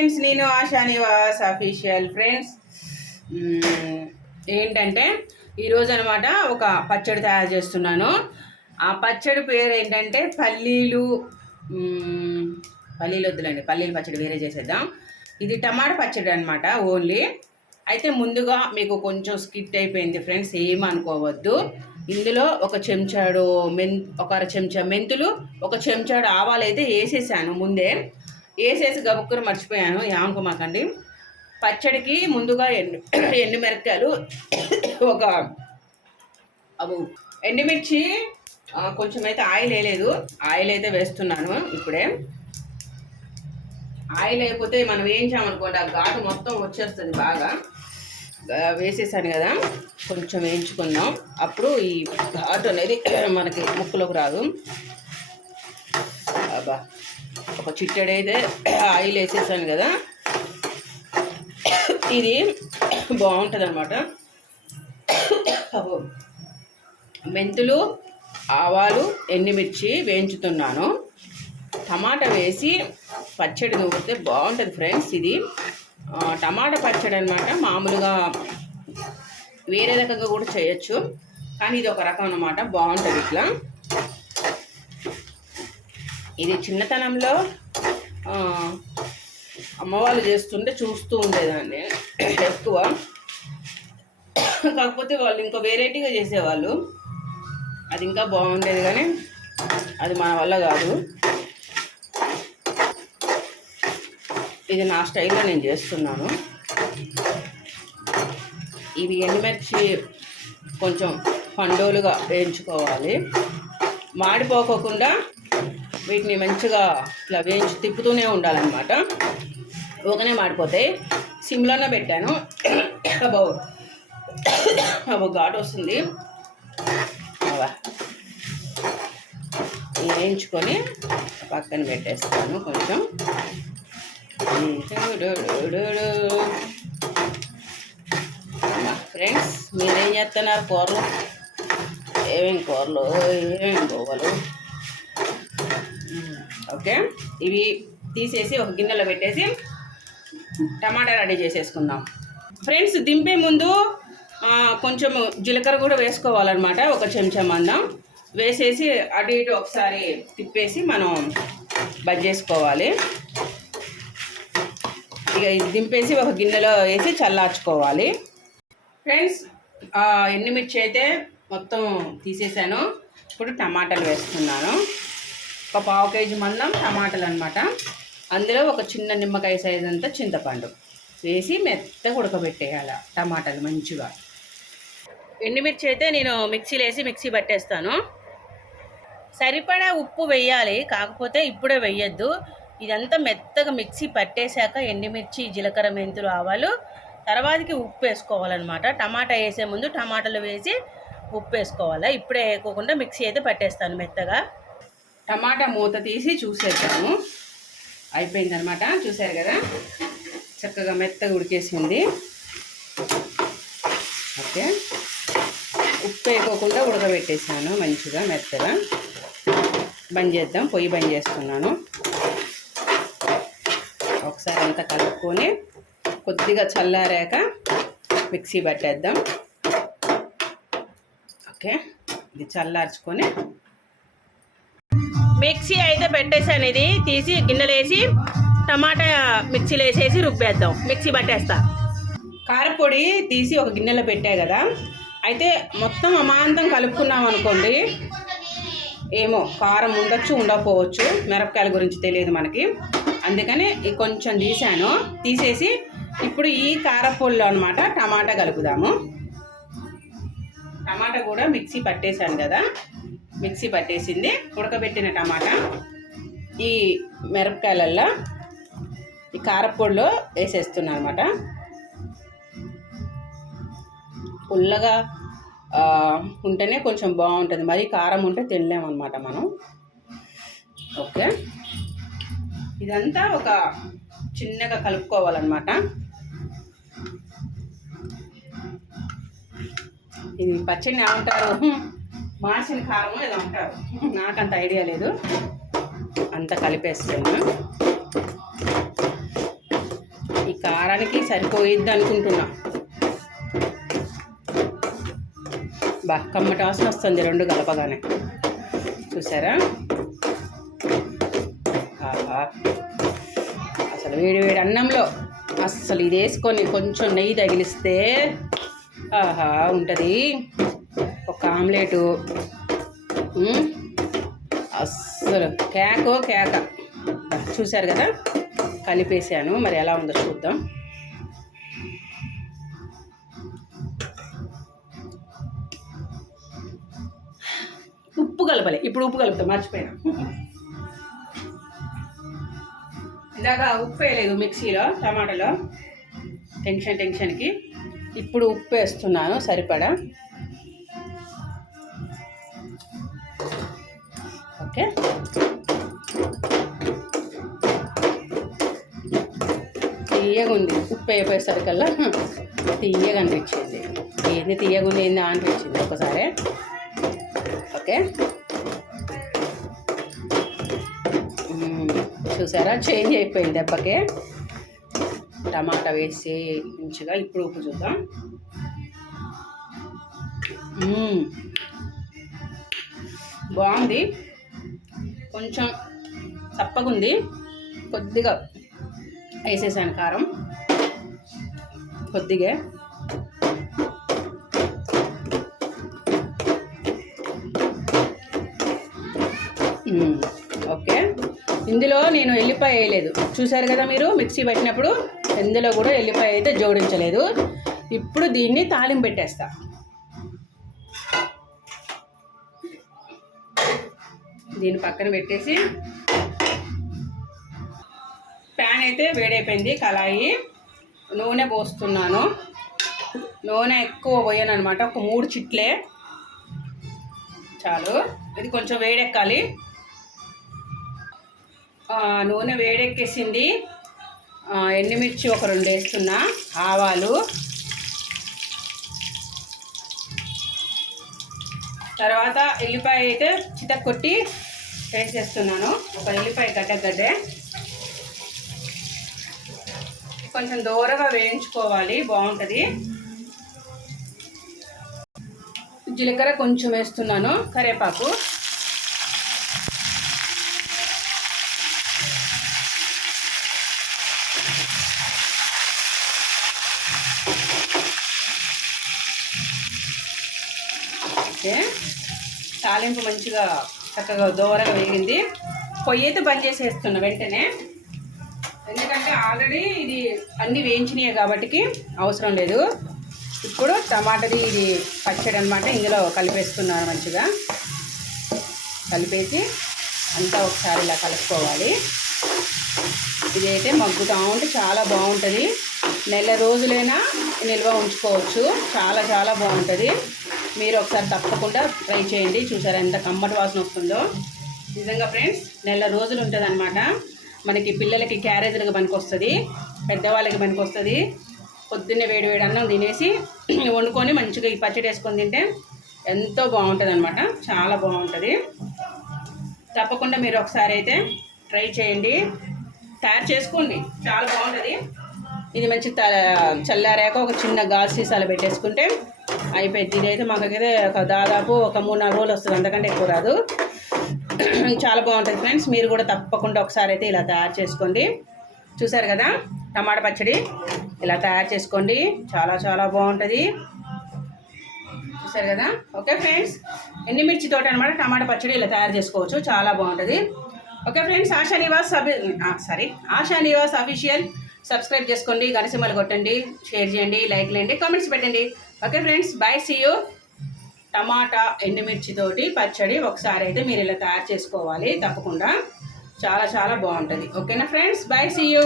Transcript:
Friends నేను ఆశానివాస్ official friends. ఏంటంటే ఈరోజు అనమాట ఒక పచ్చడి తయారు చేస్తున్నాను. ఆ పచ్చడి పేరు ఏంటంటే పల్లీలు పల్లీలు వద్దులండి పల్లీలు పచ్చడి వేరే చేసేద్దాం. ఇది టమాటా పచ్చడి అనమాట ఓన్లీ. అయితే ముందుగా మీకు కొంచెం స్కిట్ అయిపోయింది ఫ్రెండ్స్ ఏం అనుకోవద్దు. ఇందులో ఒక చెంచాడు మెన్ ఒక అర చెంచా మెంతులు ఒక చెంచాడు ఆవాలు అయితే వేసేసాను ముందే. వేసేసి గబుక్కుని మర్చిపోయాను ఏమనుకోమాకండి పచ్చడికి ముందుగా ఎండు ఎండు మిరపకాయలు ఒక అవు ఎండుమిర్చి కొంచెం అయితే ఆయిల్ వేయలేదు. ఆయిల్ అయితే వేస్తున్నాను ఇప్పుడే. ఆయిల్ అయిపోతే మనం వేయించామనుకోండి ఆ ఘాటు మొత్తం వచ్చేస్తుంది బాగా. వేసేసాను కదా కొంచెం వేయించుకుందాం. అప్పుడు ఈ ఘాటు అనేది మనకి ముక్కులోకి రాదు. అబ్బా. ఒక చిట్టడైతే ఆయిల్ వేసేసాను కదా. ఇది బాగుంటుంది అనమాట మెంతులు ఆవాలు ఎండుమిర్చి వేయించుతున్నాను. టమాటా వేసి పచ్చడి నూపితే బాగుంటుంది ఫ్రెండ్స్ ఇది. టమాటా పచ్చడి అనమాట మామూలుగా వేరే రకంగా కూడా చేయొచ్చు. కానీ ఇది ఒక రకం అనమాట బాగుంటుంది ఇట్లా. ఇది చిన్నతనంలో అమ్మవాళ్ళు అమ్మ వాళ్ళు చేస్తుంటే చూస్తూ ఉండేదాన్ని ఎక్కువ. కాకపోతే వాళ్ళు ఇంకా వెరైటీగా చేసేవాళ్ళు. అది ఇంకా బాగుండేది కానీ అది మన వల్ల కాదు. ఇది నా స్టైల్లో నేను చేస్తున్నాను. ఇవి ఎండుమిర్చి కొంచెం పండోలుగా వేయించుకోవాలి. మాడిపోకోకుండా వీటిని మంచిగా ఇట్లా వేయించి తిప్పుతూనే ఉండాలన్నమాట. ఒకనే మాడిపోతాయి. సిమ్లోనే పెట్టాను. అబ్బో అబ్బో ఘాటు వస్తుంది. అవ్వ. వేయించుకొని పక్కన పెట్టేస్తాను కొంచెం. ఫ్రెండ్స్ మీరేం చేస్తున్నారు కూరలు? ఏమేమి కూరలు? ఏమేమి గోవలు ఓకే? ఇవి తీసేసి ఒక గిన్నెలో పెట్టేసి టమాటా రెడీ చేసేసుకుందాం. ఫ్రెండ్స్ దింపే ముందు కొంచెం జీలకర్ర కూడా వేసుకోవాలన్నమాట. ఒక చెంచా మందం వేసేసి అటు ఇటు ఒకసారి తిప్పేసి మనం బజ్జేసుకోవాలి ఇక దింపేసి ఒక గిన్నెలో వేసి చల్లార్చుకోవాలి. ఫ్రెండ్స్ ఆ, ఎండుమిర్చి అయితే మొత్తం తీసేసాను ఇప్పుడు టమాటాలు వేస్తున్నాను. ఒక పావు కేజీ మందం టమాటాలు అనమాట అందులో ఒక చిన్న నిమ్మకాయ సైజ్ అంతా చింతపండు వేసి మెత్తగా ఉడకబెట్టేయాలి టమాటాలు మంచిగా. ఎండుమిర్చి అయితే నేను మిక్సీలో వేసి మిక్సీ పట్టేస్తాను. సరిపడా ఉప్పు వేయాలి కాకపోతే ఇప్పుడే వేయద్దు. ఇదంతా మెత్తగా మిక్సీ పట్టేశాక ఎండుమిర్చి జీలకర్ర మెంతులు ఆవాలు తర్వాతకి ఉప్పు వేసుకోవాలన్నమాట. టమాటా వేసే ముందు టమాటాలు వేసి ఉప్పు వేసుకోవాలి? ఇప్పుడే వేయకోకుండా మిక్సీ అయితే పట్టేస్తాను మెత్తగా. టమాటా మూత తీసి చూసేద్దాము. అయిపోయిందనమాట చూసారు కదా? చక్కగా మెత్తగా ఉడికేసింది. ఓకే. ఉప్పు వేయకోకుండా ఉడకబెట్టేసాను మంచిగా మెత్తగా. బంద్ చేద్దాం. పొయ్యి బంద్ చేస్తున్నాను. ఒకసారి అంతా కలుపుకొని కొద్దిగా చల్లారాక మిక్సీ పట్టేద్దాం. ఓకే. ఇది చల్లార్చుకొని మిక్సీ అయితే పెట్టేసాను ఇది. తీసి గిన్నెలు వేసి టమాటా మిక్సీలో వేసేసి రుబ్బేద్దాం. మిక్సీ పట్టేస్తా. కారపొడి తీసి ఒక గిన్నెలో పెట్టా కదా. అయితే మొత్తం అమాంతం కలుపుకున్నాం అనుకోండి. ఏమో కారం ఉండొచ్చు ఉండకపోవచ్చు. మిరపకాయల గురించి తెలియదు మనకి. అందుకని కొంచెం తీసాను. తీసేసి ఇప్పుడు ఈ కారపొడిలో అనమాట టమాటా కలుపుదాము. టమాటా కూడా మిక్సీ పట్టేశాను కదా. మిక్సీ పట్టేసింది ఉడకబెట్టిన టమాటా ఈ మిరపకాయలల్లో ఈ కారపొడిలో వేసేస్తున్నా అనమాట పుల్లగా ఉంటేనే కొంచెం బాగుంటుంది. మరి కారం ఉంటే తినలేమన్నమాట మనం. ఓకే. ఇదంతా ఒక చిన్నగా కలుపుకోవాలన్నమాట. ఇది పచ్చడిని ఏమంటారు? మార్చిన కారం ఏదో అంటారు. అంత ఐడియా లేదు. అంతా కలిపేస్తాను. కారానికి సరిపోయిద్ది అనుకుంటున్నా. బా కమ్మటి వాసన వస్తుంది రెండు కలపగానే. చూసారా? ఆహా. అసలు వేడి వేడి అన్నంలో అస్సలు ఇది వేసుకొని కొంచెం నెయ్యి తగిలిస్తే ఆహా ఉంటుంది. ఒక ఆమ్లెటు. అస్సలు కేకో కేక. చూశారు కదా? కలిపేసాను మరి ఎలా ఉందో చూద్దాం. ఉప్పు కలపలే. ఇప్పుడు ఉప్పు కలుపుతా మర్చిపోయినా. ఇందాక ఉప్పు వేయలేదు మిక్సీలో టమాటాలో. టెన్షన్ టెన్షన్కి. ఇప్పుడు ఉప్పు వేస్తున్నాను సరిపడా. ఓకే. తీయగా ఉంది. ఉప్పు అయిపోయేసరికల్లా తీయగా అనిపించింది. ఏంది తీయగా ఉంది ఏంది అనిపించింది? ఒకసారి ఓకే. చూసారా? చేంజ్ అయిపోయింది దెబ్బకే. టమాటా వేసి మంచిగా ఇప్పుడు ఉప్పు చూద్దాం. బాగుంది. కొంచెం చప్పగుంది. కొద్దిగా వేసేసాను కారం. కొద్దిగా. ఓకే. ఇందులో నేను ఎల్లిపాయ వేయలేదు. చూసారు కదా మీరు? మిక్సీ పెట్టినప్పుడు ఇందులో కూడా ఎల్లిపాయ అయితే జోడించలేదు. ఇప్పుడు దీన్ని తాలింపు పెట్టేస్తా. దీన్ని పక్కన పెట్టేసి ప్యాన్ అయితే వేడైపోయింది కళాయి. నూనె పోస్తున్నాను. నూనె ఎక్కువ పోయాను అనమాట ఒక మూడు చిట్లే. చాలు. ఇది కొంచెం వేడెక్కాలి. నూనె వేడెక్కేసింది. ఎండుమిర్చి ఒక రెండు వేస్తున్నా ఆవాలు. తర్వాత ఎల్లిపాయ అయితే చితక్కొట్టి కొట్టి వేసేస్తున్నాను ఒక ఎల్లిపాయ గడ్డ గడ్డే. కొంచెం దూరగా వేయించుకోవాలి బాగుంటుంది. జీలకర్ర కొంచెం వేస్తున్నాను కరివేపాకు. తాలింపు మంచిగా చక్కగా దూరగా వేగింది. పొయ్యి అయితే బంద్ చేసేస్తున్నా వెంటనే. ఎందుకంటే ఆల్రెడీ ఇది అన్నీ వేయించినాయి కాబట్టికి అవసరం లేదు. ఇప్పుడు టమాటాది ఇది పచ్చడి అనమాట ఇందులో కలిపేస్తున్నాను మంచిగా. కలిపేసి అంతా ఒకసారి ఇలా కలుపుకోవాలి. ఇదైతే మగ్గుతూ ఉంటే చాలా బాగుంటుంది. నెల రోజులైనా నిల్వ ఉంచుకోవచ్చు. చాలా చాలా బాగుంటుంది. మీరు ఒకసారి తప్పకుండా ట్రై చేయండి. చూసారా ఎంత కమ్మటి వాసన వస్తుందో. నిజంగా ఫ్రెండ్స్ నెల రోజులు ఉంటుంది అనమాట మనకి పిల్లలకి క్యారేజీలకు పనికొస్తుంది పెద్దవాళ్ళకి పనికొస్తుంది పొద్దున్నే వేడి వేడి అన్నం తినేసి వండుకొని మంచిగా ఈ పచ్చడి వేసుకొని తింటే ఎంతో బాగుంటుంది అనమాట చాలా బాగుంటుంది. తప్పకుండా మీరు ఒకసారి అయితే ట్రై చేయండి. తయారు చేసుకోండి. చాలా బాగుంటుంది. ఇది మంచి చల్లారాక ఒక చిన్న గాజు సీసాలు పెట్టేసుకుంటే అయిపోయింది. ఇదైతే మాకైతే ఒక దాదాపు ఒక మూడు నాలుగు రోజులు వస్తుంది. అంతకంటే ఎక్కువ రాదు. చాలా బాగుంటుంది ఫ్రెండ్స్. మీరు కూడా తప్పకుండా ఒకసారి అయితే ఇలా తయారు చేసుకోండి. చూసారు కదా? టమాటా పచ్చడి. ఇలా తయారు చేసుకోండి. చాలా చాలా బాగుంటుంది. చూసారు కదా? Okay friends. ఎండుమిర్చి తోట అనమాట టమాటా పచ్చడి ఇలా తయారు చేసుకోవచ్చు. చాలా బాగుంటుంది. Okay friends. ఆశా నివాస్ అభి sorry. Asha Niwas official. Subscribe చేసుకోండి. గనసిమలు కొట్టండి. షేర్ చేయండి. లైక్ లేండి కామెంట్స్ పెట్టండి. Okay friends bye see you టమాటా ఎండుమిర్చితోటి పచ్చడి ఒకసారి అయితే మీరు ఇలా తయారు చేసుకోవాలి. తప్పకుండా చాలా చాలా బాగుంటుంది. ఓకేనా ఫ్రెండ్స్ బై సియూ